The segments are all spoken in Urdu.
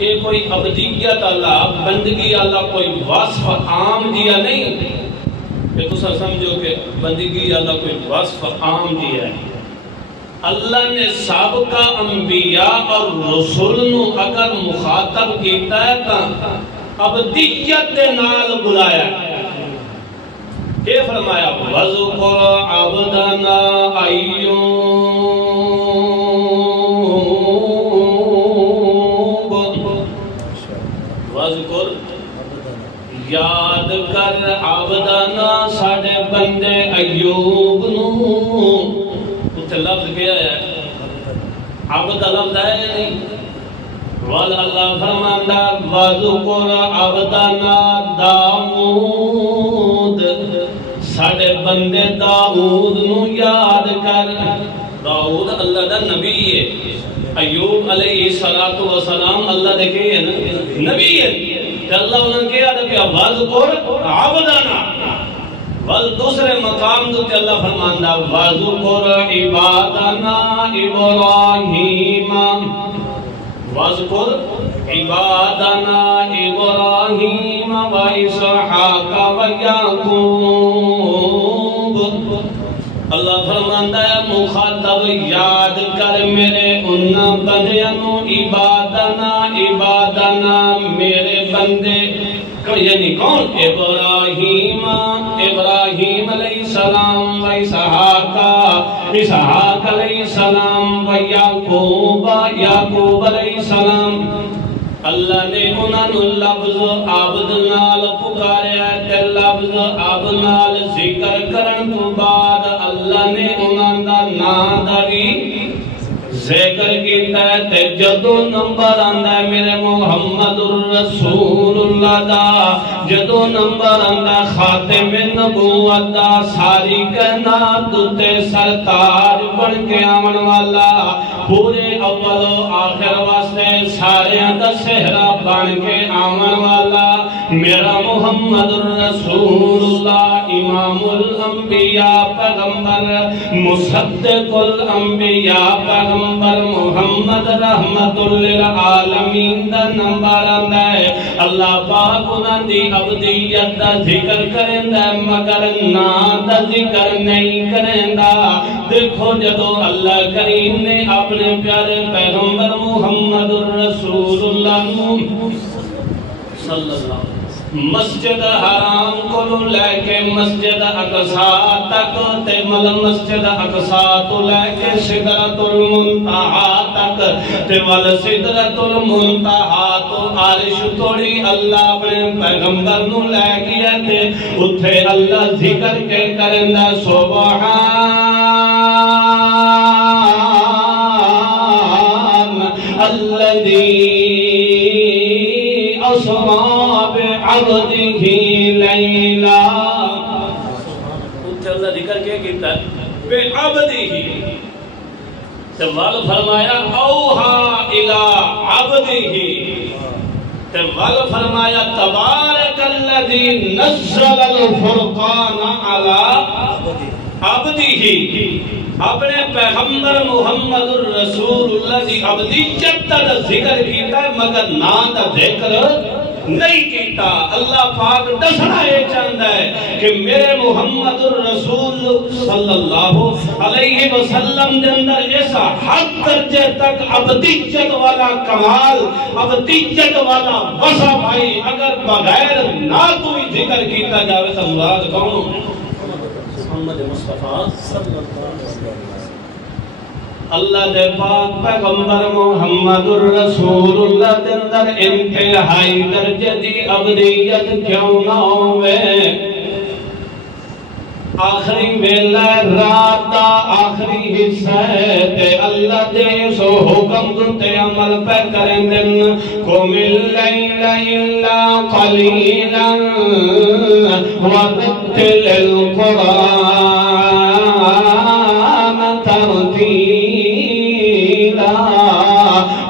یہ کوئی ابدیت اللہ بندگی اللہ کوئی وصف عام دیا نہیں کہ تسا سمجھو کہ بندگی اللہ کوئی وصف عام دیا ہے. اللہ نے سابقہ انبیاء اور رسول نو اگر مخاطب کیتا ہے تا ابدیت دے نال بلایا ہے. کہ فرمایا وَذْكُرْ عَبْدَنَا أَيُّوبَ وَذْكُرْ یاد کر عبدنا ساڑے بندے ایوب نو. اتھے لفظ کیا ہے عبد لفظ ہے نہیں. واللہ فرماندہ وَذْكُرْ عَبْدَنَا داؤد ساڑے بندے داؤد نو یاد کر. داؤد اللہ دا نبی ہے. ایوب علیہ السلام اللہ دے کے نبی ہے. اللہ انہوں نے کہا کہ وَذْكُرْ عَبْدَنَا. دوسرے مقام دوتے اللہ فرماندہ وَذْكُرْ عِبَادَنَا إِبْرَاهِيمَ. وَذْكُرْ عِبَادَنَا إِبْرَاهِيمَ وَإِسْحَاقَ وَيَعْقُوبَ. اللہ فرماندہ ہے مخاطب یاد کر میرے انہاں بندیاں عبادنا عبادنا میرے بندے یعنی کون ابراہیم علیہ السلام و اسحاق علیہ السلام و یعقوب علیہ السلام. اللہ نے انہوں لفظ عبد نال پکاریا تے لفظ عبد نال ذکر کرن تو بعد اللہ نے انہوں دا نام دا بھی ذکر کیتا ہے. تے جدو نمبر آندا ہے میرے محمد الرسول اللہ دا, جدو نمبر آندا خاتم نبوت دا, ساری کائنات تے سرتاج بن کے آمن والا, پورے اول و آخر واسطے سارے دا سہرا بن کے آمن والا میرا محمد الرسول اللہ, امام الانبیاء پیغمبر, مصدق الانبیاء پیغمبر, محمد رحمت للعالمین دا نمبر آندا ہے. اللہ پاک انہاں دی عبدیت دا ذکر کریندا ہے مگر نام دا ذکر نہیں کریندا. دیکھو جدو اللہ کریم نے اپنے پیارے پیغمبر محمد الرسول اللہ صلی اللہ علیہ وسلم مسجد حرام کو لے کے مسجد اقصی تک تے مسجد اقصی تو لے کے سدرۃ المنتہا تک تے سدرۃ المنتہا تو عرش توڑی اللہ اپنے پیغمبر نو لے گیا تے اتھے اللہ ذکر کے کرندا سبحان الذی اسرا بعبده لیلا. اتھے اللہ ذکر کیا کیتا ہے بعبده تول فرمایا اوہا الى عبده تول فرمایا تبارک الذی نزل الفرقان علی عبده. اپنے پیغمبر محمد الرسول اللہ دی عبدیت دا ذکر کیتا ہے مگر نام دا ذکر نہیں کیتا. اللہ پاک دسنا یہ چاہتا ہے کہ میرے محمد الرسول صلی اللہ علیہ وسلم دے اندر ایسا حد درجے تک عبدیت والا کمال, عبدیت والا وصف بھائی اگر بغیر نہ کوئی ذکر کیتا جاوے تو مراد کون؟ محمد مصطفیٰ صلی اللہ علیہ وسلم. اللہ دے پاک پیغمبر محمد الرسول اللہ دے اندر انتہائی درجے دی عبدیت کیوں نہ ہوئے؟ آخری ویلہ رات دا آخری حصہ تے اللہ دے سو حکم دتے عمل پہ کریں دن قم اللیل الا قلیلا ورتل القرآن ترتیلا.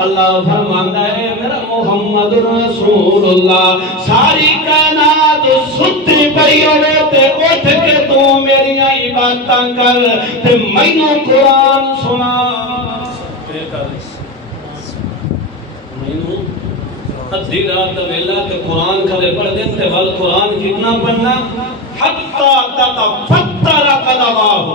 اللہ فرماتا ہے میرا محمد رسول اللہ ساری کائنات ستی پئی ہوئے تے اٹھ کے تو میری عبادتاں کر تے مینوں قرآن سنا. مینوں ادھی رات ویلا تے قرآن کھلے پڑھ دیں تے ول قرآن کتنا پڑھنا حتی تتفتر قدماہ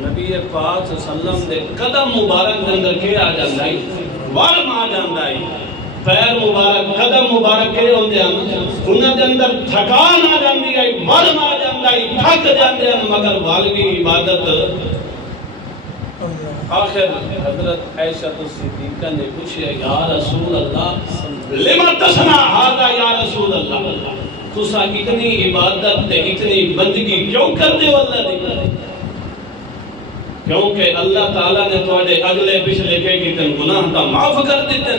نبی پاک صلی اللہ علیہ وسلم دے قدم مبارک دے اندر کے آ جاندہ ہے ورم آ جاندہ ہے پیر مبارک قدم مبارک کے ہوندے ہیں انہاں دے اندر تھکان آ جاندی ہے ورم آ جاندہ ہے تھک جاندے ہیں مگر والوی عبادت آخر حضرت عائشہ صدیقہ نے پوچھے یا رسول اللہ لما تصنع ھذا یا رسول اللہ تسا اتنی عبادت تے اتنی بندگی کیوں کر دے واللہ دی کیونکہ اللہ تعالیٰ نے تواڈے اگلے پچھلے کے کتن گناہ تا معاف کر دیتے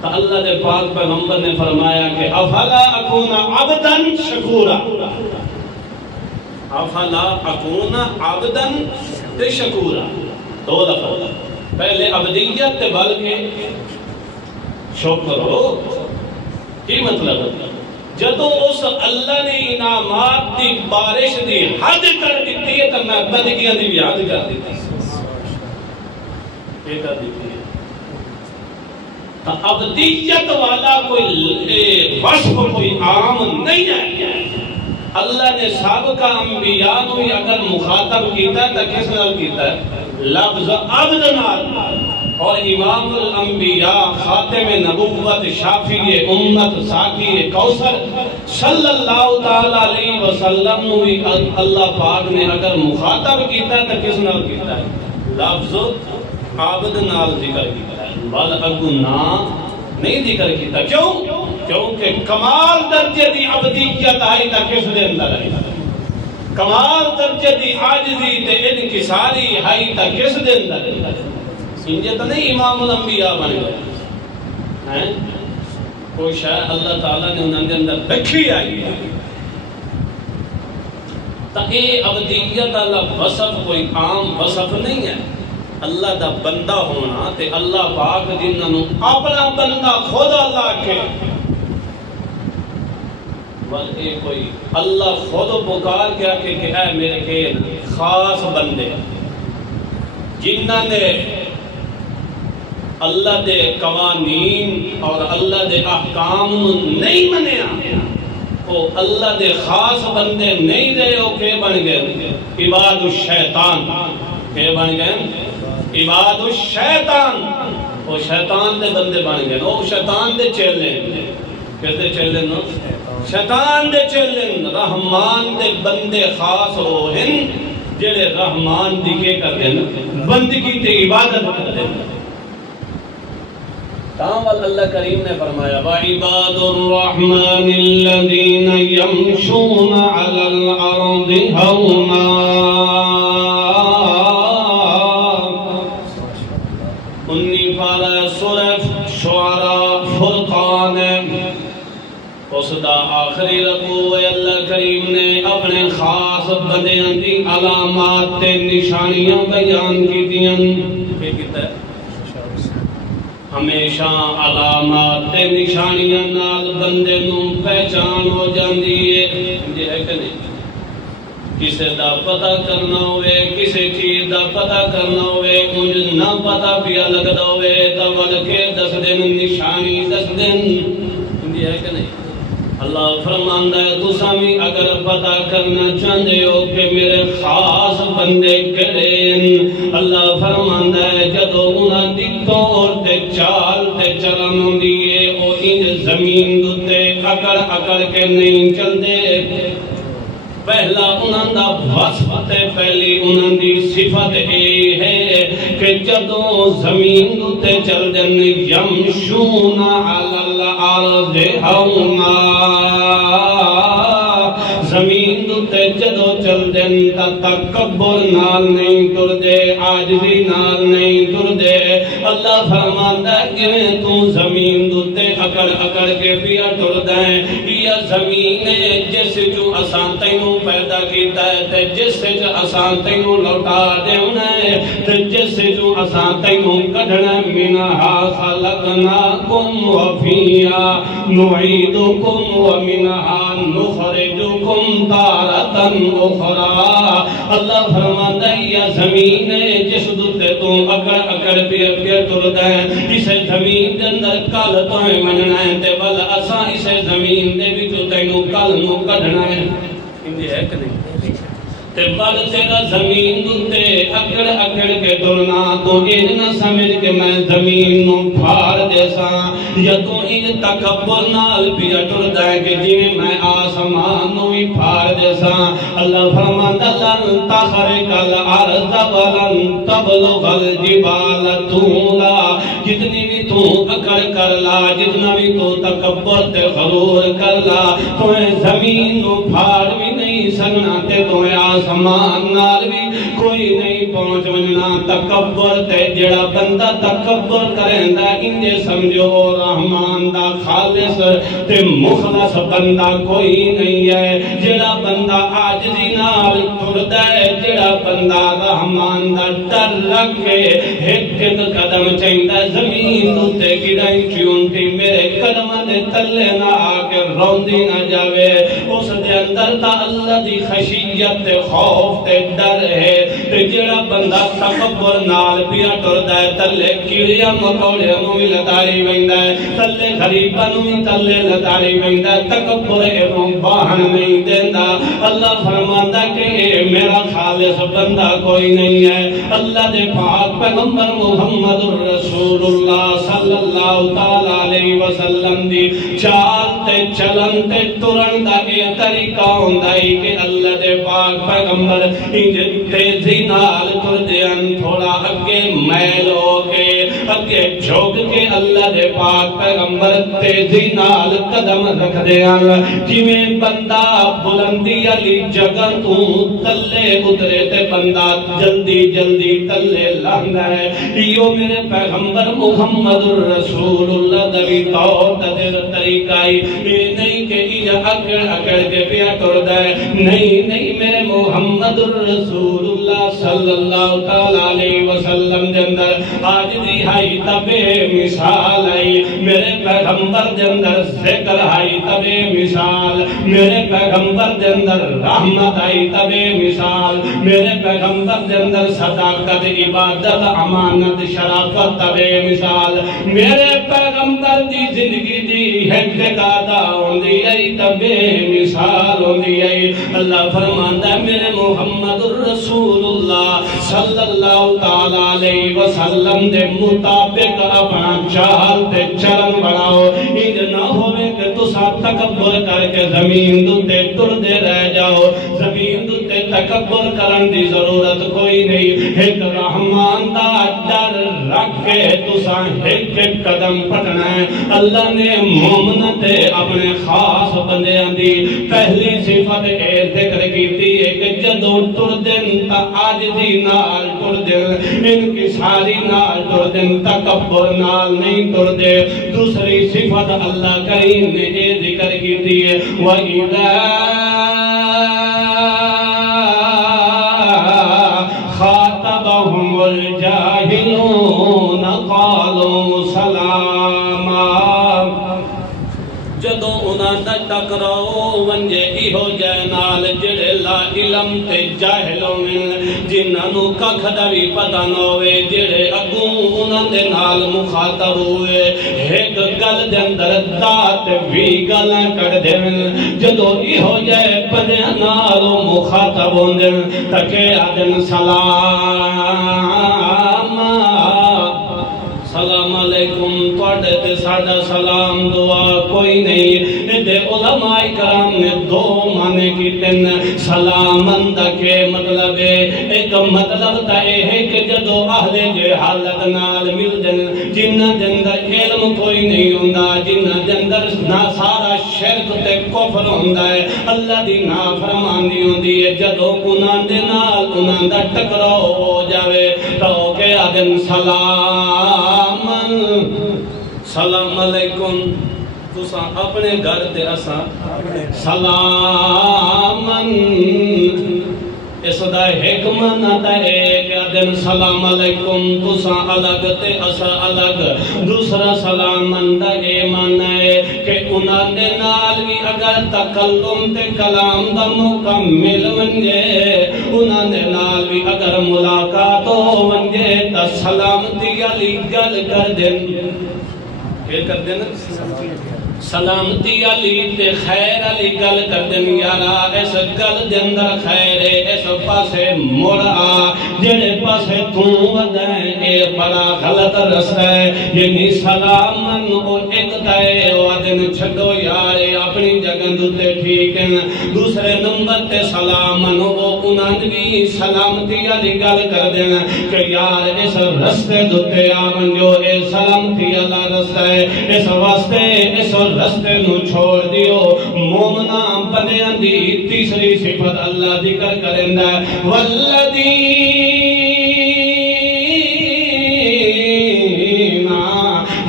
تو اللہ دے پاک پیغمبر نے فرمایا کہ افلا اکون عبدا شکورا افلا اکون عبدا شکورا دو دفعہ پہلے عبدیت تے بلکہ شکر ہو کی مطلب جدو اس اللہ نے انعامات دی بارش دی حد کر دیتی ہے تو میں بندگیاں دی بھی حد کر دیتی یہ کر دیتی ہے تو عبدیت والا کوئی وصف کوئی عام نہیں ہے اللہ نے سابقہ انبیاء نو اگر مخاطب کیتا ہے تو کس نال کیتا ہے لفظ عبد نال اور امام الانبیاء خاتم نبوت شافی امت ساقی کوثر صلی اللہ تعالی علیہ وسلم نو اللہ پاک نے اگر مخاطب کیتا ہے تو کس نال کیتا ہے لفظ عبد نال ذکر کیتا ہے بل اگنا نہیں ذکر کیتا کیوں کیونکہ کمال درجے دی عبدیت آئی تا کس دے اندر آئی کمال درجے دی عاجزی تے انکساری آئی تا کس دے اندر سمجھے تو نہیں امام الانبیاء بن گئے کوئی شاید اللہ تعالیٰ نے انہوں نے اندر رکھی آئی ہے تا اے عبدیت اللہ وصف کوئی عام وصف نہیں ہے اللہ دا بندہ ہونا تے اللہ پاک جنہوں اپنا بندہ خود اللہ کے بلکہ کوئی اللہ خود پکار کیا کہ اے میرے کے خاص بندے جنہوں نے اللہ دے قوانین اور اللہ دے احکام نہیں منیا وہ اللہ دے خاص بندے نہیں رہے ہو کہ بن گئے عباد الشیطان کہ بن گئے عباد الشیطان وہ شیطان دے بندے بن گئے وہ شیطان دے چیلے کہتے چیلے نو شیطان دے چیلے رحمان دے بندے خاص ہو ہیں جلے رحمان دی کے کر دیں بندگی تے عبادت کر دیں تاول اللہ کریم نے فرمایا وَعِبَادُ الرَّحْمَنِ الَّذِينَ يَمْشُونَ عَلَى الْأَرْضِ هَوْنًا انی پارا سورہ شعراء فرقان اس دا آخری رکوع اللہ کریم نے اپنے خاص بندیاں دی علامات تے نشانیاں بیان کی دیا کہتا ہے ہمیشہ علامات تے نشانیاں نال بندے نو پہچان ہو جاندی ہے یہ ہے کہ نہیں کسے دا پتہ کرنا ہوئے کسے چیز دا پتہ کرنا ہوئے انج نہ پتہ پیا لگدا ہوئے تا بلکہ دس دن نشانی دس دن یہ ہے کہ نہیں اللہ فرماندا ہے تساں بھی اگر پتہ کرنا چاہندے ہو کہ میرے خاص بندے کہڑے ہیں اللہ فرماندا ہے جدوں انہاں دی توڑ تے چال تے چلن ہوندی ہے او انج زمین تے اکڑ اکڑ کے نہیں چلدے پہلا انہاں دا وصف تے پہلی انہاں دی صفت اے ہے کہ جدوں زمین تے چل دن یمشون علی الارض ہونا زمین تے جدوں چل دن تا تکبر نال نہیں ٹر دے عاجزی نال نہیں ٹر دے اللہ فرماندا ہے کہ تو زمین تے اکڑ اکڑ کے پیا ٹر دے یہ زمین ہے جس جو اساں تینوں پیدا کیتا ہے تے جس سے جو اساں تینوں لوٹا دیونا ہے تے جس سے جو اساں تینوں کڈھنا منہا خلقناکم وفیہا نعیدکم ومنہا نخرجکم تارتن اخرى اللہ فرماتا ہے یا زمین ہے جس دوتے تو اکڑ اکڑ پیر ٹردا ہے اسے زمین دے اندر کل تو مننا ہے تے بل اساں اسے زمین دے وچوں تینوں کل نو کڈنا ہے اندی ہے کہ نہیں تے بل تیرا زمین دوتے اکڑ اکڑ کے ٹرنا تو ان نہ سمجھ کہ میں زمین نو پھاڑ دیسا یا تو ان تکبر نال پیا ٹردا ہے کہ جی میں آسمان نو ہی پھاڑ دیسا اللہ فرماتا لن تخرق الارض ولن تبلغ الجبال طولا جتنی بھی تو اکڑ کر لا جتنا بھی تو تکبر تے غرور کر لا تو زمین نو پھاڑ بھی نہیں سکنا تے تو آسمان نال بھی کوئی نہیں پہنچ وننا تکبر تے جڑا بندہ تکبر کریندا انجے سمجھو رحمان دا خالص تے مخلص بندہ کوئی نہیں ہے جڑا بندہ عاجزی نال ٹردا ہے جڑا بندہ رحمان دا ڈر رکھ کے ایک ایک قدم چاہیدا زمین تے گڑائی چونٹی میرے قدماں دے تلے نہ آ کے روندی نہ جاوے اس دے اندر تا اللہ دی خشیت تے خوف تے ڈر ہے تے جڑا بندہ تکبر نال پیا ٹردا ہے تلے کیڑیاں مکوڑیاں نوں وی لتاڑی ویندا ہے تلے غریباں نوں وی تلے لتاڑی ویندا ہے تکبر اینوں باہن نہیں دیندا اللہ فرماندا کہ اے میرا خالص بندہ کوئی نہیں ہے اللہ دے پاک پیغمبر محمد رسول اللہ صلی اللہ تعالی علیہ وسلم دی چال تے چلن تے ٹرن دا اے طریقہ ہوندا ہے کہ اللہ دے پاک پیغمبر انج تیزی نال ٹردے ان تھوڑا اگے میل ہو کے اگے جھک کے اللہ دے پاک پیغمبر تیزی نال قدم رکھ دے ان جویں بندہ بلندی علی جگہ تو تلے اترے تے بندہ جلدی جلدی تلے لاندا ہے یہ میرے پیغمبر محمد رسول اللہ دی طور تے طریقہ یہ نہیں کہ یہ اکڑ اکڑ کے پیا ٹردا ہے نہیں نہیں میرے محمد رسول اللہ صلی اللہ تعالی علیہ وسلم دے اندر آج دی ہائی تبے مثال آئی میرے پیغمبر دے اندر ذکر آئی تبے مثال میرے پیغمبر دے اندر رحمت آئی تبے مثال میرے پیغمبر دے اندر صداقت عبادت امانت شرافت تبے مثال میرے پیغمبر دی زندگی دی حقیقت ہوندی ہے تبے مثال ہوندی ہے اللہ فرماندا ہے میرے محمد رسول اللہ صلی اللہ تعالی علیہ وسلم دے مطابق اپنا چال تے چلن بناؤ انج نہ ہوئے کہ تساں تکبر کر کے زمین تے ٹردے رہ جاؤ زمین تے تکبر کرن دی ضرورت کوئی نہیں ایک رحمان دا ڈر رکھ کے تساں ایک ایک قدم پٹنا ہے اللہ نے مومن تے اپنے خاص بندیاں دی پہلی صفت اے ذکر کیتی ہے کہ جدوں ٹردن تا عاجزی نال ٹردن انکساری نال ٹردن تکبر نال نہیں ٹردے دوسری صفت اللہ کریم نے اے ذکر کیتی ہے وَإِذَا خَاطَبَهُمُ الْجَاهِلُونَ قَالُوا سَلَامًا جدو انہاں دا ٹکراؤ ونجے ایہو جے نال جڑے لا علم تے جاہل ہوئے جنہاں نو ککھ دا وی پتہ نہ ہوئے جڑے اگوں انہاں دے نال مخاطب ہوئے ایک گل دے اندر دات وی گلاں کر دین جدو ایہو جے بندیاں نال مخاطب ہوندے تکے آدن سلام علیکم توڑے تے ساڑا سلام دعا کوئی نہیں دے علماء کرام نے دو معنی کی تن سلامن دا کے مطلب ہے ایک مطلب تا ہے کہ جدو اہل جے حالت نال مل جن جنہ جندر علم کوئی نہیں ہوندہ جنہ جندر سارا شرک تے کفر ہوندہ ہے اللہ دی نافرمانی ہوندی ہے جدو انہاں دے نال انہاں دا ٹکراؤ ہو جاوے تو کہ آدم سلام علیکم تساں اپنے گھر تے اساں سلامن اس دا حکمت آتا ہے کہ دن سلام علیکم تساں الگ تے اساں الگ دوسرا سلامن دا اے معنی ہے کہ انہاں دے نال بھی اگر تکلم تے کلام دا موقع مل ونجے انہاں دے نال بھی اگر ملاقات ہو ونجے تا سلامتی علی گل کر دین کہ کر دین سلامتی علی تے خیر علی گل کر دین یارا اس گل دے اندر خیر ہے اس پاسے مڑ آ جڑے پاسے تو ودائیں اے بڑا غلط رستہ ہے یعنی سلامن او ایک تے او دن چھڈو یار اپنی جگہ تے ٹھیک ہے دوسرے نمبر تے سلامن او انہاں دی سلامتی علی گل کر دین کہ یار اس رستے تے آون جو اے سلامتی والا رستہ ہے اس واسطے اس رستے نو چھوڑ دیو مومنا بندیاں دی تیسری صفت اللہ ذکر کرندا ہے والذین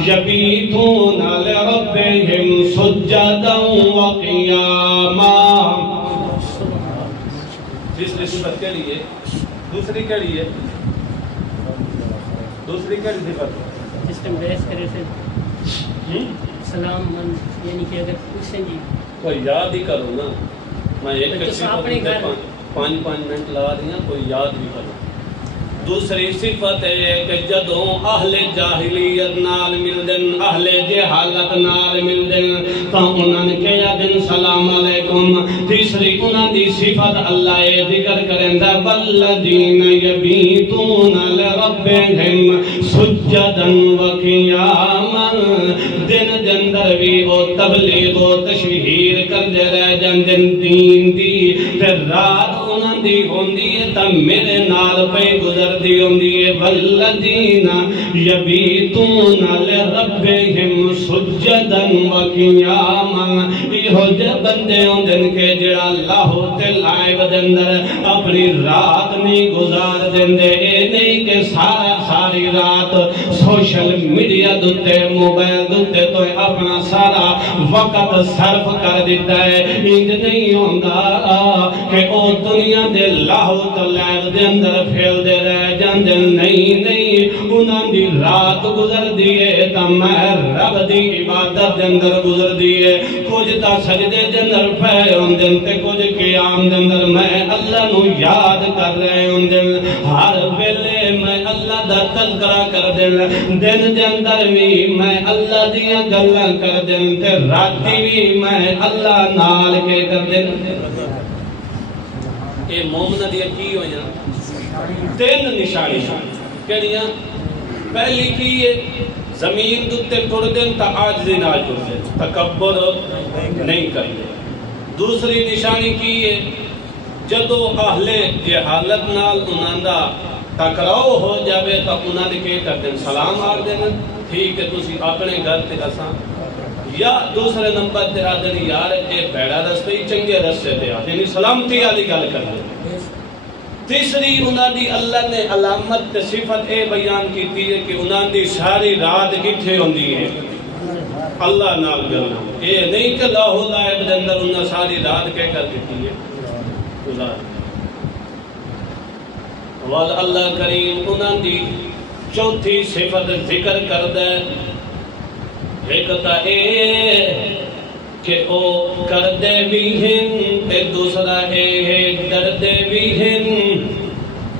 یبیتون لربہم سجدا وقیاما تیسری صفت کے لیے دوسری کے لیے دوسری کے صفت جس ٹائم بحث کرے تھے سلام من یعنی کہ اگر پوچھیں جی کوئی یاد ہی کرو نا میں ایک پانچ منٹ لا دیا کوئی یاد بھی کرو دوسری صفت ہے کہ جدوں اہل جاہلیت نال ملدن اہل جہالت نال ملدن تو انہاں نے کہا دن سلام علیکم تیسری انہاں دی صفت اللہ ذکر کرندا والذین یبیتون لربہم سجدا وقیاما دن جندر بھی او تبلیغ و تشہیر کردے رہ جاندن دین دی تے رات انہاں دی ہوندی ہے تے میرے نال پہ گزر دی ہوندی ہے والذین یبیتون لربہم سجدا وقیاما ایہو جے بندے ہوندن کہ جڑا اللہ تے لائب دے اندر اپنی رات نہیں گزار دیندے اے نہیں کہ ساری رات سوشل میڈیا دتے موبائل دتے تو اپنا سارا وقت صرف کر دیتا ہے انج نہیں ہوندا کہ او دنیا دے لاہو تے لائب دے اندر پھیل دے رہ جاندے نہیں انہاں دی رات گزر دیئے تا میں رب دی عبادت دے اندر گزر دیئے کچھ تا سجدے دے اندر پہ ہوندن تے کچھ قیام دے اندر میں اللہ نو یاد کر رہے ہوندن ہر ویلے میں اللہ دا تذکرہ کر دین دن دے اندر بھی میں اللہ دیاں گلاں کر دین تے راتی بھی میں اللہ نال کے کر دین اے مومنہ دی کی ہویاں تین نشانی کہنیاں پہلی کی ہے زمین دوتے ٹوڑ دیں تا عاجزی نال ٹوڑ دیں تکبر نہیں کرتے دوسری نشانی کی ہے جدو اہل جہالت نال انہاں دا ٹکراؤ ہو جاوے تا انہاں نے کہ کر دیں سلام آر دینا ٹھیک ہے تسی اپنے گھر تے اساں یا دوسرے نمبر تے آدھنی یار اے بیڑا رستے ہی چنگے رستے تے آدھنی سلامتی آدھی گل کر دیں تیسری انہاں دی اللہ نے علامت تے صفت اے بیان کیتی ہے کہ انہاں دی ساری رات کتھے ہوندی ہے اللہ نال گلنا اے نہیں کہ لاہو لائب دے اندر انہاں ساری رات کے کر دیتی ہے گزار وال اللہ کریم انہاں دی چوتھی صفت ذکر کردہ ایک تا اے کہ او کردے بھی ہیں تے دوسرا اے دردے بھی ہیں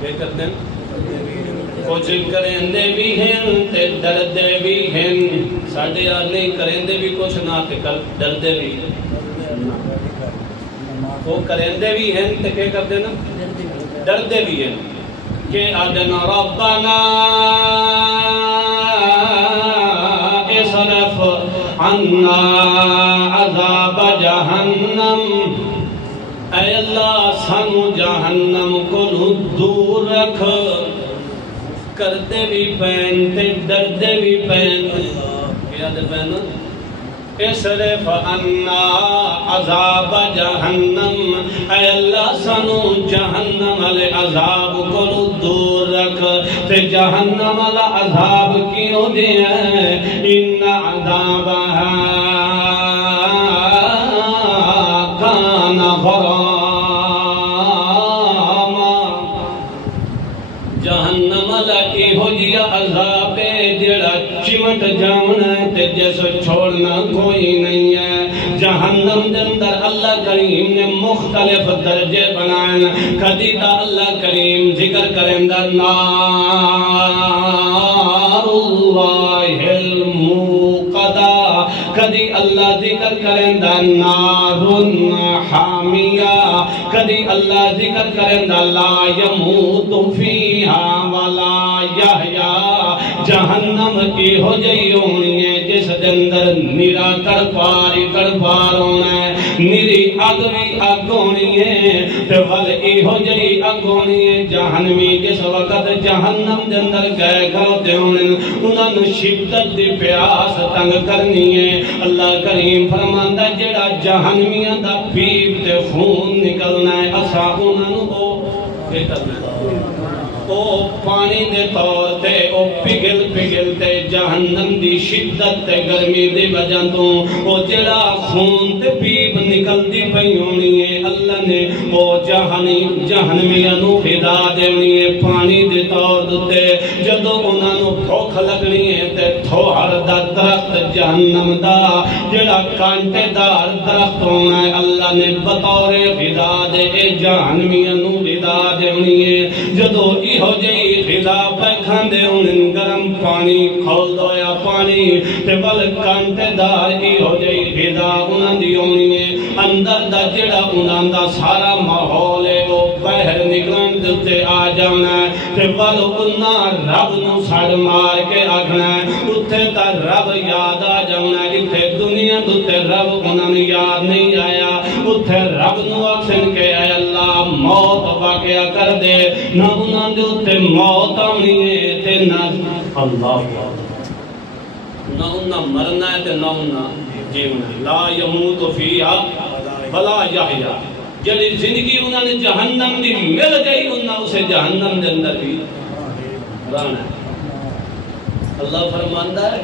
کہ کردے ہیں کچھ کرندے بھی ہیں تے دردے بھی ہیں ساڑھے آج نہیں کرندے بھی کچھ نہ تے دردے بھی وہ کرندے بھی ہیں تے کہ کردے نا دردے بھی ہیں کہ آدنا ربنا اصرف عنا عذاب جہنم اے اللہ سانو جہنم کو دور رکھ کردے بھی پین تے دردے بھی پین کیا دے پین اصرف عنا عذاب جہنم اے اللہ سانو جہنم علی عذاب کو دور رکھ تے جہنم علی عذاب کیوں دیا ان عذابہا کان غراما جہنم علی ہو جیا عذاب جڑا چمٹ جامنا تے جیسے چھوڑنا کوئی نہیں ہے جہنم دے اندر اللہ کریم نے مختلف درجے بنائے کدی تا اللہ کریم ذکر کریں دا نار اللہ الموقدہ کدی اللہ ذکر کریں دا نار حامیہ کدی اللہ ذکر کریں دا لا یموت فیہا ولا یحیا جہنم کی ہو جائی ہونی ہے جس دندر نیرا کڑپار ہونا ہے نیری اگ بھی اگ ہونی ہے تے ول ای ہو جائی اگ ہونی ہے جہنمی جس وقت جہنم دندر گئے کھڑوتے ہونے انہاں نے شدت دی پیاس تنگ کرنی ہے اللہ کریم فرماندا جڑا جہنمیاں دا پیپ تے خون نکلنا ہے اسا انہاں نو کہ کرنا ہے او پانی دے طور تے او پگل تے جہنم دی شدت تے گرمی دی وجہ تو او جڑا خون تے پیپ نکل دی پئی ہونی ہے اللہ نے او جہنمیاں نو ہدا دینی ہے پانی دے طور تے جدوں انہاں نو بھوک لگنی ہے تے تھوڑ دا درخت جہنم دا جڑا کانٹے دار درخت ہونا ہے اللہ نے بطور ہدا دے جہنمیاں نو ہدا دینی ہے جدوں ہو جائی غذا پہ کھاندے انہیں گرم پانی کھول دویا پانی تے بل کانٹے دار ہی ہو جائی غذا انہیں دی ہونی ہے اندر دا جڑا انہیں دا سارا ماحول ہے وہ بہر نکلن دلتے آ جانا ہے تے بل انہیں رب نو سڑ مار کے آگنا ہے اتھے تا رب یاد آ جانا ہے اتھے دنیا دلتے رب انہیں یاد نہیں آیا اتھے رب نو اکسن کے اے اللہ موت واقعہ کر دے نہ انہیں تے موت آنی ہے تے نہ اللہ نہ انہیں مرنا ہے تے نہ انہیں جیونا لا یموت فیہا ولا یحیا جلی زندگی انہوں نے جہنم دی مل گئی انہوں اسے جہنم دے اندر بھی رانا ہے اللہ فرماندہ ہے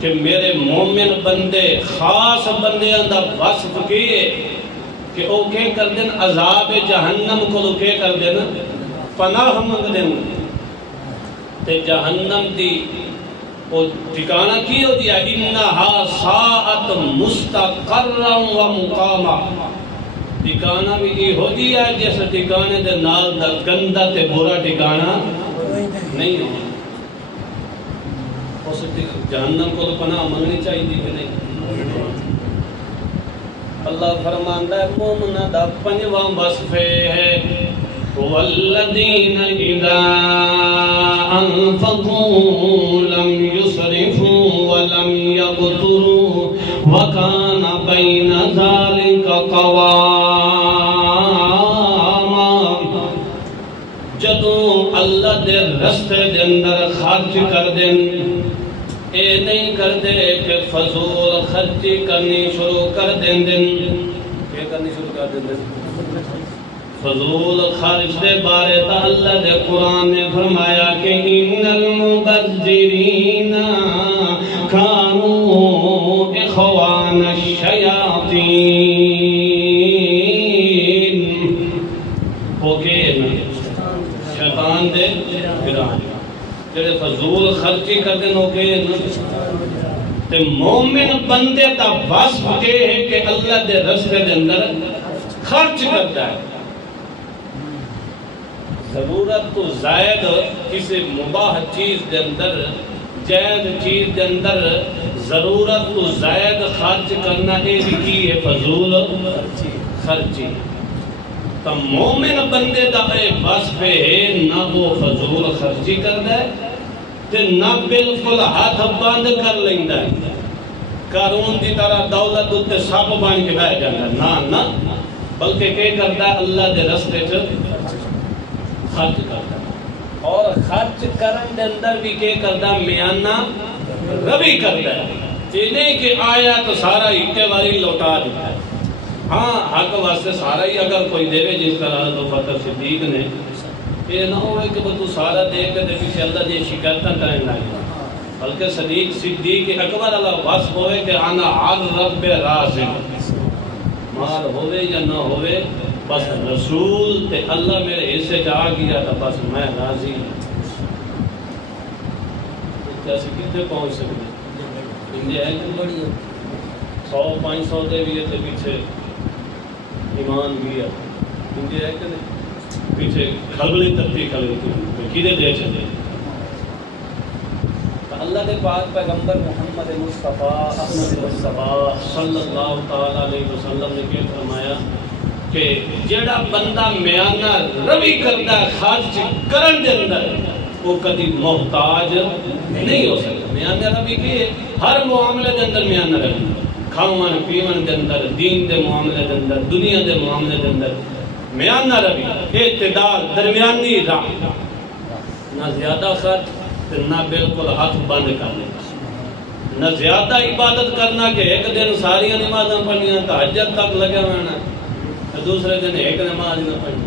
کہ میرے مومن بندے خاص بندے اندر وصف کیے کہ او کے کر دیں عذاب جہنم کو کے کر دیں پناہ منگ دیں تے جہنم دی وہ ٹھکانہ کی ہو دیا انہا ساعت مستقرا و مقاما ٹھکانہ بھی یہ ہو دیا جیسے ٹھکانے دے نال دا گندہ تے برا ٹھکانہ نہیں ہو جہنم کو تو پناہ منگنی چاہیے دی کہ نہیں اللہ فرماندہ ہے مومنہ دا پنجواں وصفے ہے والذین اذا انفقوا لم يسرفوا ولم يقتروا وكان بين ذلك قواما جدوں اللہ دے رستے دے اندر خرچ کر دیں اے نہیں کر دے کہ فضول خرچی کرنی شروع کر دیں کیا کرنی شروع کر دیں فضول خرچ دے بارے تا اللہ دے قرآن نے فرمایا کہ ان المبذرین کانوا اخوان الشیاطین اوکے شیطان دے پھران جڑے فضول خرچی کر دیں اوکے تے مومن بندے تا وصف کے ہے کہ اللہ دے رستے دے اندر خرچ کرتا ہے ضرورت تو زائد کسی مباح چیز دے اندر جائز چیز دے اندر ضرورت تو زائد خرچ کرنا یہ کی ہے فضول خرچی تو مومن بندے دا اے وصف ہے نہ وہ فضول خرچی کرتا ہے تے نہ بالکل ہاتھ بند کر لیندہ ہے قارون دی طرح دولت تے سب بان کے بہ جاتا ہے نہ بلکہ کیا کرتا ہے اللہ دے رستے سے خرچ کرتا ہے اور خرچ کرن دے اندر بھی کیا کرتا ہے میانہ ربی کرتا ہے یہ نہیں کہ آیا تو سارا ہی واری لوٹا دیتا ہے ہاں حق واسطے سارا ہی اگر کوئی دے جس طرح تو فتح صدیق نے یہ نہ ہوئے کہ تو سارا دے کے پیچھے اللہ دی شکایتاں کرنے لگے بلکہ صدیق اکبر اللہ وصف ہوئے کہ انا عن رب رازق مال ہوئے یا نہ ہوئے بس رسول تے اللہ میرے حصے جا گیا تھا بس میں راضی کیسے کتنے پہنچ سکتے انجھے ہے کہ بڑی 100-500 دے بھی ہے پیچھے ایمان بھی ہے مجھے ہے کہ نہیں پیچھے کھلبلی ترتی کھلبلی کیدے دے چلے اللہ کے پاک پیغمبر محمد مصطفیٰ احمد مصطفیٰ صلی اللہ تعالیٰ علیہ وسلم نے کیا فرمایا کہ جڑا بندہ میانہ روی کرتا ہے خرچ کرن دے اندر وہ کدی محتاج نہیں ہو سکتا میانہ روی کی ہر معاملے دے اندر میانہ روی کھاون پیون دے اندر دین دے معاملے دے اندر دنیا دے معاملے دے اندر میانہ روی اعتدال درمیانی راہ نہ زیادہ خرچ نہ بالکل ہاتھ بند کرنے نہ زیادہ عبادت کرنا کہ ایک دن ساری نمازاں پڑھنیاں تہجد تک لگا ہونا دوسرے دن ایک نماز نہ پڑھنی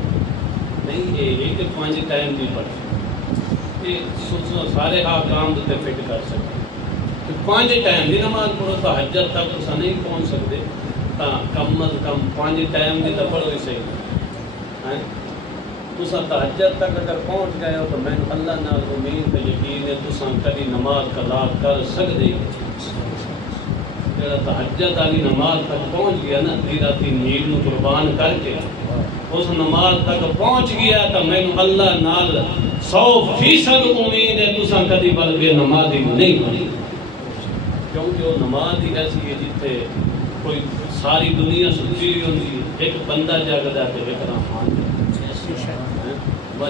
نہیں یہ ایک 5 ٹائم دی پڑھ یہ سارے احکام تے فٹ کر سکتے 5 ٹائم دی نماز پڑھو تہجد تک تساں نہیں پہنچ سکتے تا کم از کم 5 ٹائم دی تے پڑھو ہی صحیح ہیں تساں تہجد تک اگر پہنچ گئے ہو تو میں اللہ نال امید تے یقین ہے تساں کبھی نماز قضا کر سکدے جڑا تہجد والی نماز تک پہنچ گیا نا راتی نیند نو قربان کر کے اس نماز تک پہنچ گیا تو میں اللہ نال 100% امید ہے تساں کبھی بلکہ نماز ہی نہیں پڑھی کیونکہ وہ نماز ہی ایسی ہے جتھے کوئی ساری دنیا سچی ہوندی ہے ایک بندہ جاگدا تے ایک رحمان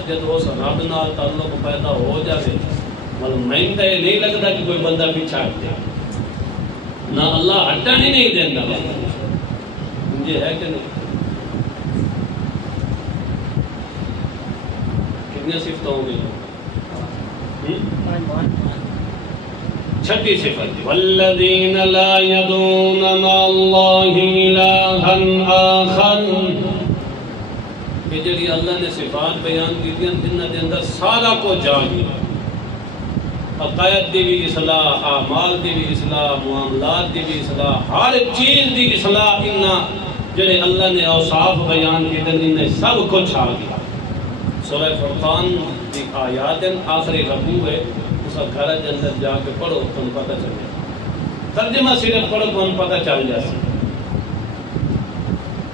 جب اس رب نال تعلق پیدا ہو جائے مطلب میں تو یہ نہیں لگتا کہ کوئی بندہ پیچھا ہٹ جائے نہ اللہ ہٹن ہی نہیں دینا یہ ہے کہ نہیں کتنی صفتیں ہوں گی 6 صفت والذین لا یدعون مع اللہ الہا آخر کہ جڑی اللہ نے صفات بیان کی دیں جنہ دے اندر سارا کو جاگی عقائد دی بھی اصلاح اعمال دی بھی اصلاح معاملات دی بھی اصلاح ہر چیز دی اصلاح انہا جڑے اللہ نے اوصاف بیان کی دیں انہیں سب کچھ آ گیا سورہ فرقان کی آیات آخری رکوع ہے اسا گھر کے اندر جا کے پڑھو تو ان پتہ چل جائے ترجمہ صرف پڑھو تو ان پتہ چل جائے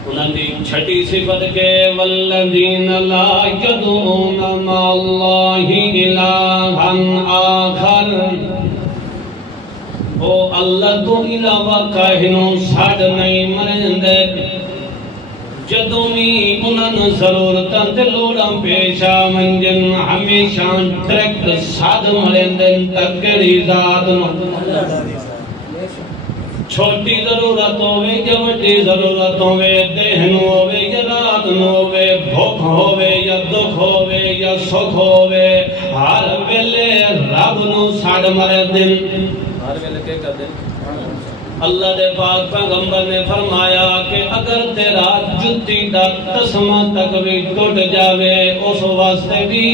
انہوں نے 6 صفت کے والذین لا یدعون مع اللہ الہا آخر او اللہ تو علاوہ کہنوں ساڑھ نہیں مرندے جدوں بھی انہوں نے ضرورتاں تے لوڑاں پیشا منجن ہمیشہ ڈائریکٹ ساڑھ مرندے تکری ذات نو چھوٹی ضرورت ہوئے یا بڑی ضرورت ہوئے دہن ہوئے یا رات ہوئے بھوک ہوئے یا دکھ ہوئے یا سکھ ہوئے ہر ویلے رب نو ساڑھ مرے دن ہر ویلے کیا کہتے ہیں اللہ دے پاک پیغمبر نے فرمایا کہ اگر تیرا جتی دا تسمہ تک بھی ٹوٹ جاوے اس واسطے بھی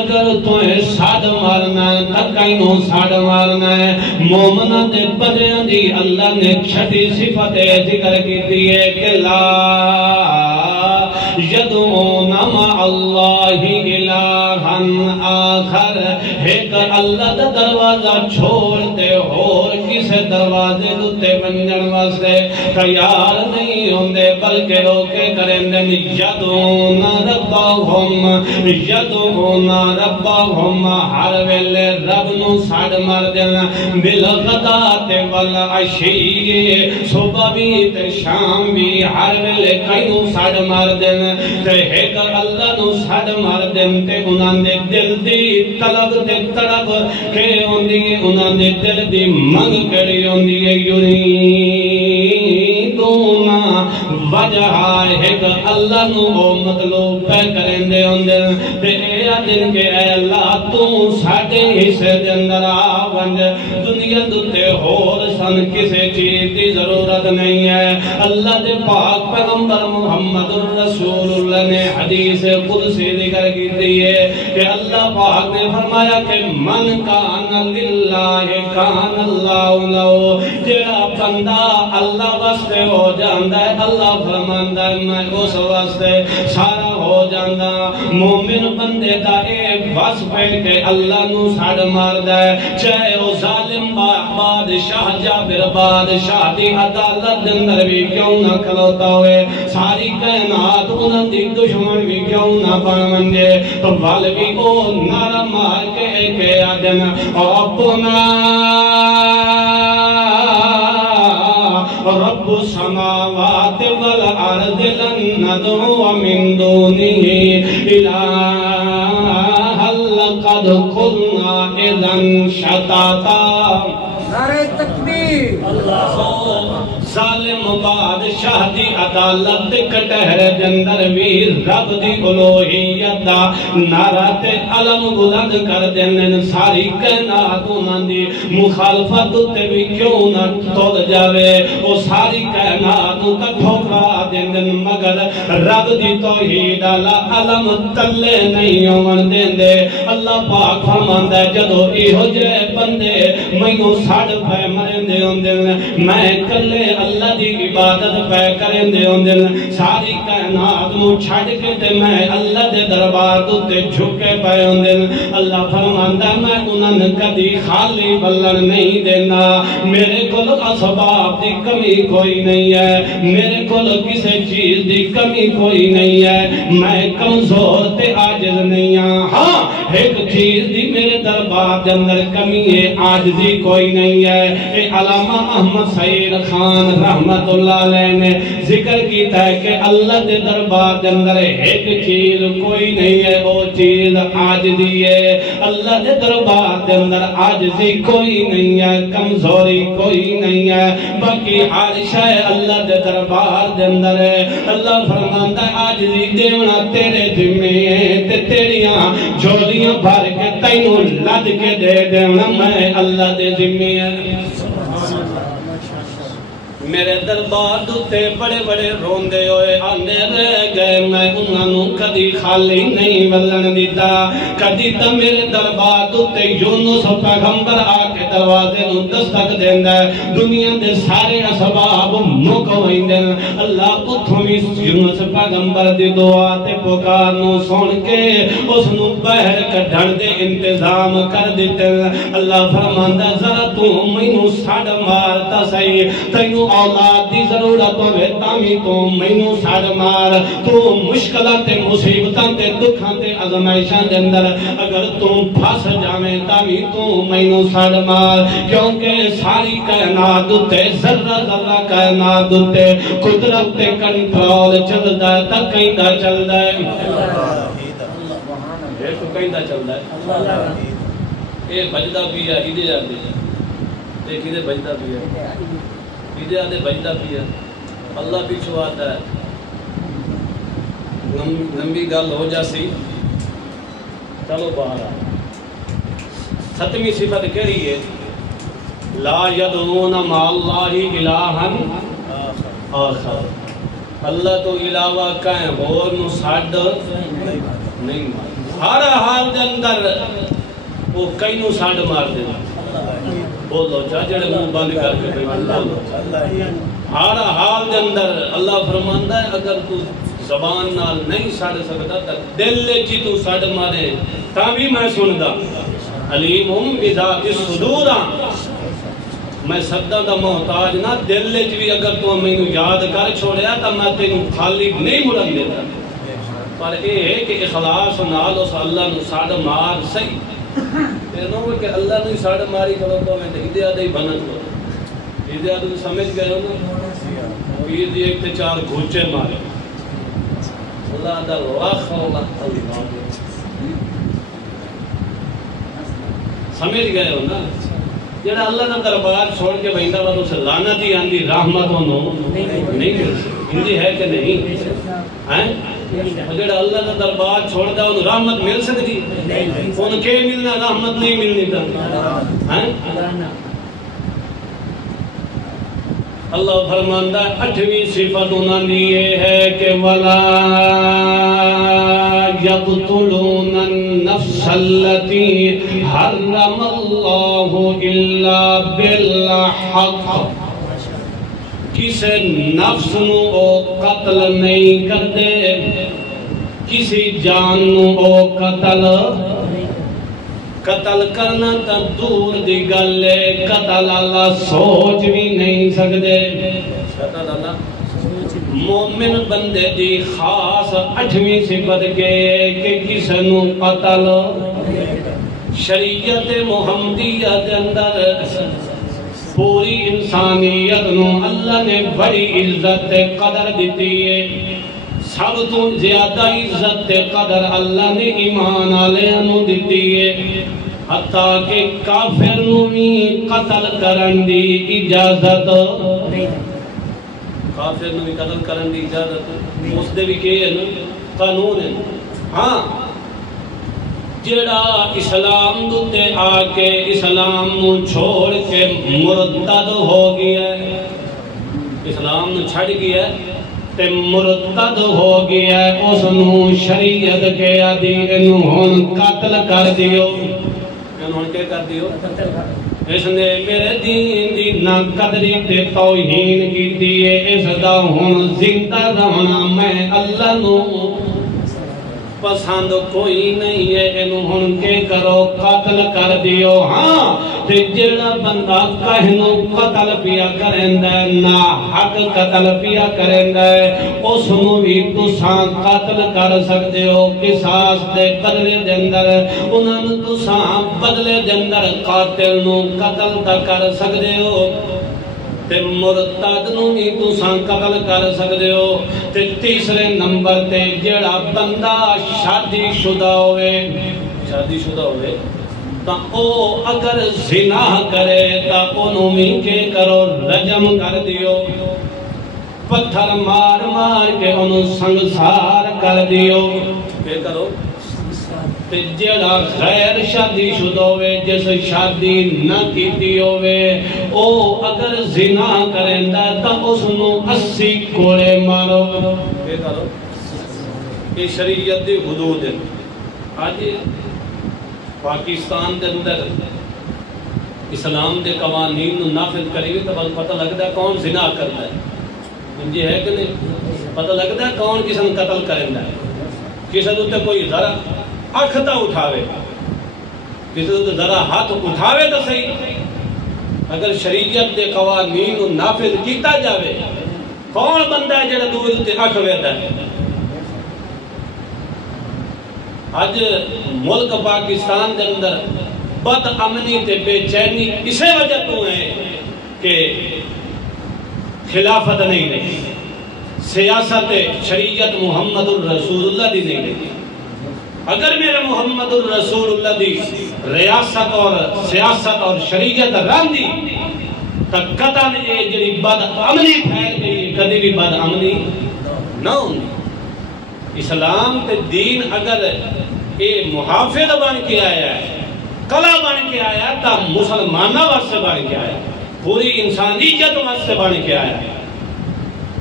اگر تمہیں ساڑھ مارنا ہے تکینوں ساڑھ مارنا ہے مومنہ دے بدیاں دی اللہ نے 6 صفتیں ذکر کی دیئے کہ لا یدعون مع اللہ الہا آخر ایک اللہ دا دروازہ چھوڑتے اور کسے دروازے دوتے بنجن واسطے تیار نہیں ہوندے بلکہ روکے کریں دن یدعون ربهم ہر ویلے رب نو ساڑھ مار دینا بالغدات والعشی صبح بھی تے شام بھی ہر ویلے کئیوں ساڑھ مار دینا تے ایک اللہ نو ساڑھ مار دین تے انہاں دے دل دی طلب تے طلب کہ ہوندی انہاں دے دل دی منگ کڑی ہوندی ہے یریدون وجہ ایک اللہ نو وہ مطلوب پہ کریں دے ہوندے تے اے دن کے اے اللہ تو ساڑھے حصے دے اندر آونج دنیا دوتے اور سن کسے چیز دی ضرورت نہیں ہے اللہ دے پاک پیغمبر محمد رسول اللہ نے حدیث قدسی ذکر کی دیئے کہ اللہ پاک نے فرمایا کہ من کان للہ کان اللہ لہو جڑا بندہ اللہ واسطے ہو جاندہ ہے اللہ فرماندہ ہے میں اس واسطے سارا ہو جانا مومن بندے دا اے بس پہ کہ اللہ نو ساڑ مار دے چاہے او ظالم بادشاہ جابر بادشاہ دی عدالت اندر بھی کیوں نہ کھلوتا ہوئے ساری کائنات انہوں دی دشمن بھی کیوں نہ بن منگے تو وال بھی او نارا مار کے ایک آدم ربنا رب السماوات والارض لن ندعو من دونه الہا لقد قلنا اذا شططا نعرہ تکبیر ظالم بادشاہ دی عدالت دے کٹہرے جندر ویر رب دی الوہیت دا نعرہ تے علم بلند کر دین ساری کائنات انہاں دی مخالفت تے بھی کیوں نہ تول جاوے او ساری کائنات کا ٹھوکرا دین مگر رب دی توحید والا علم تلے نہیں ہون دیندے اللہ پاک فرماندا ہے جدو ایہو جے بندے مینوں ساڑ پے مرندے ہوندے میں کلے اللہ دی عبادت پہ کریں دے ہوندے ساری کائنات نو چھڑ کے تے میں اللہ دے دربار تے جھکے پے ہوندے اللہ فرماندا میں انہاں نوں کبھی خالی بلن نہیں دینا میرے کول اسباب دی کمی کوئی نہیں ہے میرے کول کسے چیز دی کمی کوئی نہیں ہے میں کمزور تے عاجز نہیں ہاں ایک چیز دی میرے دربار دے اندر کمی ہے عاجزی کوئی نہیں ہے اے علامہ احمد سعید خان رحمت اللہ علیہ نے ذکر کیتا ہے کہ اللہ دے دربار دے اندر ایک چیز کوئی نہیں ہے وہ چیز عاجزی ہے اللہ دے دربار دے اندر عاجزی کوئی نہیں ہے کمزوری کوئی نہیں ہے باقی ہر شے اللہ دے دربار دے اندر ہے اللہ فرماندا ہے عاجزی دیونا تیرے ذمہ ہے تے تیریاں جھولیاں بھر کے تینوں لد کے دے دیونا میں اللہ دے ذمہ ہے میرے دربار دوتے بڑے بڑے روندے ہوئے آنے رہ گئے میں انہوں کدی خالی نہیں ولن دیتا کدی تا میرے دربار دوتے یونس پیغمبر آکے دروازے نو دستک دیندہ ہے دنیا دے سارے اسباب مکوئیں دیں اللہ اتھویں یونس پیغمبر دی دعا تے پکار نو سن کے اس نو بہر کڈھن دے انتظام کر دیتے اللہ فرماندہ ذرا تو مینوں ساڑ مارتا سہی تینوں اولاد دی ضرورت ہوئے تامی تو مینوں ساڑ مار تو مشکلات تے مصیبتاں تے دکھاں تے ازمائشاں دے اندر اگر تو پھس جاویں تامی تو مینوں ساڑ مار کیونکہ ساری کائنات تے ذرہ ذرہ کائنات تے قدرت تے کنٹرول چلدا ہے تا کیندا چلدا ہے یہ تو کیندا چلدا ہے اے بجدا پیا ایدے جاندے دیکھی دے بجدا پیا ایدے آدھے بجدہ بھی ہے اللہ پیچھو آتا ہے لمبی گل ہو جاسی چلو باہر ستمی صفت کہہ رہی ہے لا یدعون مع اللہ الہا آخر اللہ تو علاوہ کہیں اور نو ساڈ نہیں مار ہر حال دے اندر وہ کئی نو ساڈ مار دینا بولو جڑے منہ بند کر کے بولو ہر حال دے اندر اللہ فرماندا ہے اگر تو زبان نال نہیں سڑ سکتا تو دل وچ تو سڑ مارے تاں بھی میں سندا علیم بذات الصدور میں سدا دا محتاج نہ دل وچ بھی اگر تو مینوں یاد کر چھوڑیا تا میں تینوں خالی نہیں مڑن دیتا پر اے ہے کہ اخلاص نال اس اللہ نو سڑ مار صحیح تینوں کہ اللہ نے ساڑھ ماری کرو تو میں ہدے آدھے ہی بنت کرو ہدے آدھے سمجھ گئے ہو نا پیر دی ایک تے چار گھوچے مارے اللہ دا راخ اللہ سمجھ گئے ہو نا جڑا اللہ دا دربار چھوڑ کے بہندہ بات اسے لعنت ہی آندی رحمت ہونو نہیں مل سکتی ہندی ہے کہ نہیں جڑا اللہ دا دربار چھوڑ دا انہوں رحمت مل سکتی انہوں کے ملنا رحمت نہیں ملنی تا اللہ فرماندہ 8ویں صفت انہوں نے یہ ہے کہ وَلَا يَقْتُلُونَ النَّفْسَ الَّتِي حَرَّمَ اللَّهُ إِلَّا بِالْحَقِّ کسے نفس نو قتل نہیں کر دے کسی جان نو او قتل کرنا تا دور دی گل ہے، قتل اللہ سوچ بھی نہیں سکتے۔ قتل اللہ مومن بندے دی خاص 8ویں صفت کے کہ کسی نو قتل شریعت محمدیہ دے اندر پوری انسانیت نو اللہ نے بڑی عزت قدر دیتی ہے۔ سب تو زیادہ عزت قدر اللہ نے ایمان آلیاں نو دیتی ہے، حتیٰ کہ کافر نو بھی قتل کرن دی اجازت، کافر نو بھی قتل کرن دی اجازت اس دے بھی کہ قانون ہے۔ ہاں جڑا اسلام دوتے آکے اسلام نو چھوڑ کے مرتد ہو گیا ہے، اسلام نو چھڑ گیا ہے تے مرتد ہو گیا ہے، اس نو شریعت کے ادھین ہن قتل کر دیو۔ انہوں کیا کر دیو؟ اس نے میرے دین دی نہ قدری تے توہین کی دیئے، اس دا ہن زندہ رہنا میں اللہ نو پسند کوئی نہیں ہے، انہوں ہن کے کرو قتل کر دیو۔ ہاں تے جڑا بندہ کہنو قتل پیا کرندا ہے، نا حق قتل پیا کرندا ہے، اس نو بھی تساں قتل کر سکتے ہو قصاص دے بدلے دے اندر، انہاں نو تساں بدلے دے اندر قاتل نو قتل کر سکتے ہو، تے مرتد نو بھی تساں قتل کر سکتے ہو۔ تے تیسرے نمبر تے جڑا بندہ شادی شدہ ہوئے تا او اگر زنا کرے تا انہوں بھی کے کرو رجم کر دیو، پتھر مار مار کے انہوں سنگسار کر دیو، کہ کرو۔ تے جڑا غیر شادی شدہ ہوئے جس شادی نہ کیتی ہوئے او اگر زنا کرندا تا اس نو 80 کوڑے مارو، کہ کرو۔ یہ شریعت دی حدود ہے۔ آج پاکستان دے اندر اسلام دے قوانین نو نافذ کری تو بس پتہ لگتا ہے کون زنا کرتا ہے، یہ ہے کہ نہیں؟ پتہ لگتا ہے کون کسی نے قتل کرندا ہے، کسی دوتے کوئی ذرا اکھ تا اٹھاوے، کسی دوتے ذرا ہاتھ اٹھاوے تو صحیح۔ اگر شریعت دے قوانین نو نافذ کیتا جاوے، کون بندہ ہے جڑا دوسرے تے اکھ ویدا ہے؟ آج ملک پاکستان دے اندر بد امنی تے بے چینی اسے وجہ تو ہے کہ خلافت نہیں رہی، سیاست شریعت محمد الرسول اللہ دی نہیں رہی۔ اگر میرے محمد الرسول اللہ دی ریاست اور سیاست اور شریعت راندی تو قطعاً اے جڑی بد امنی پھیل گئی کدی بھی بد امنی نہ ہوندی۔ اسلام تے دین اگر اے محافظ بن کے آیا ہے، کلا بن کے آیا تا مسلمانہ واسطے بن کے آیا، پوری انسانیت واسطے بن کے آیا۔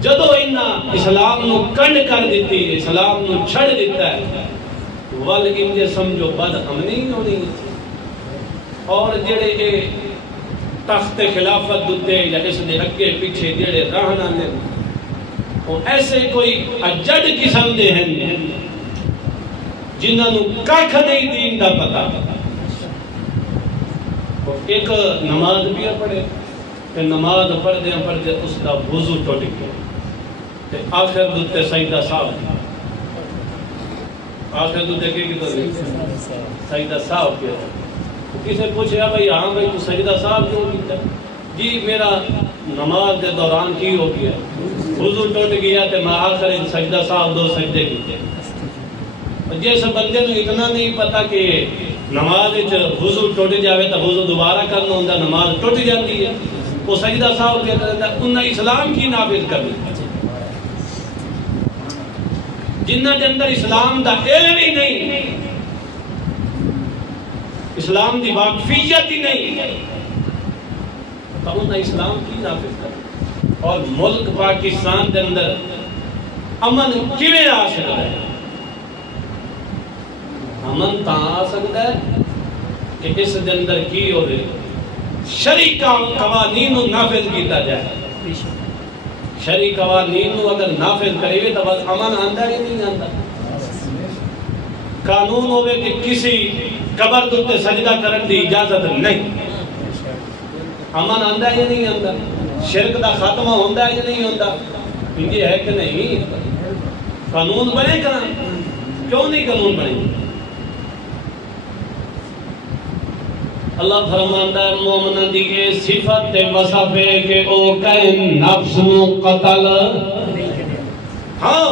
جدو انہاں اسلام نو کنڈ کر دیتی، اسلام نو چھڑ دیتا ہے، ول انجے سمجھو بد امنی ہونی۔ اور جڑے اے تخت خلافت دتے یا اس نے اگے پیچھے جڑے رہنا نے ایسے کوئی اجڑ قسم دے ہیں جنہاں نو ککھ نہیں دین دا پتا۔ ایک نماز بھی پڑھے کہ نماز پڑھدے پڑھدے اس دا وضو ٹوٹ گیا تے آخر دتے سجدہ صاحب، آخر دتے کہ سجدہ صاحب کیا۔ کسے پوچھا بھائی ہاں بھائی تو سجدہ صاحب کیوں کیتا؟ جی میرا نماز دے دوران کی ہو گیا، وضو ٹوٹ گیا تے میں آخر سجدہ صاحب 2 سجدے کیتے۔ جس بندے نو اتنا نہیں پتا کہ نماز وضو ٹوٹ جاوے تو وضو دوبارہ کرنا ہوندا، نماز ٹوٹ جاتی ہے، وہ سجدہ صاحب کہتا ہے انہاں اسلام کی نافذ کرنی۔ جنہاں دے اندر اسلام دا علم ہی نہیں، اسلام دی واقفیت ہی نہیں، تو انہاں اسلام کی نافذ کرنی۔ اور ملک پاکستان دے اندر امن کیویں آ سکتا ہے؟ امن تا آ سکتا ہے کہ اس دے اندر کی ہوئے شرعی قوانین نافذ کیتا جائے۔ شرعی قوانین اگر نافذ کرے تو بس امن آندا ہی نہیں آندا۔ قانون ہوئے کہ کسی قبر تے سجدہ کرن دی اجازت نہیں. امن آندا ہے یا نہیں آندا؟ شرک دا خاتمہ ہوندا ہے یا نہیں ہوندا؟ یہ ہے کہ نہیں؟ قانون بنے کنا؟ کیوں نہیں قانون بنے؟ اللہ فرماندا ہے مومن دی یہ صفت تے وصف ہے کہ او کہیں نفس نو قتل ہاں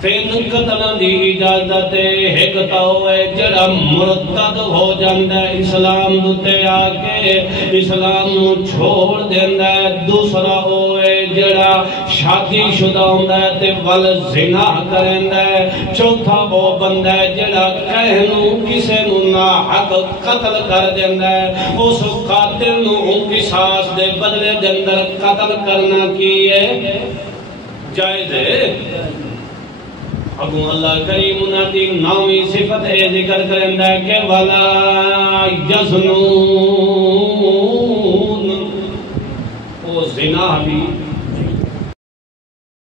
فین قتل دی اجازت ایک تا ہوئے جڑا مرتد ہو جاندا ہے اسلام تے آ کے اسلام نو چھوڑ دیندا ہے. دوسرا ہوئے جڑا شادی شدہ ہوندا ہے تے ول زنا کریندا ہے. چوتھا وہ بندہ ہے جڑا کہے نو کسے نو نا حق قتل کر دیندا ہے. اس قاتل نو قصاص دے بدلے دے اندر قتل کرنا کی ہے جائز ہے. ابو اللہ کریم نادی نامی صفت ہے ذکر کرندہ ہے کہ وَلَا يَزْنُونَ وہ زنا بھی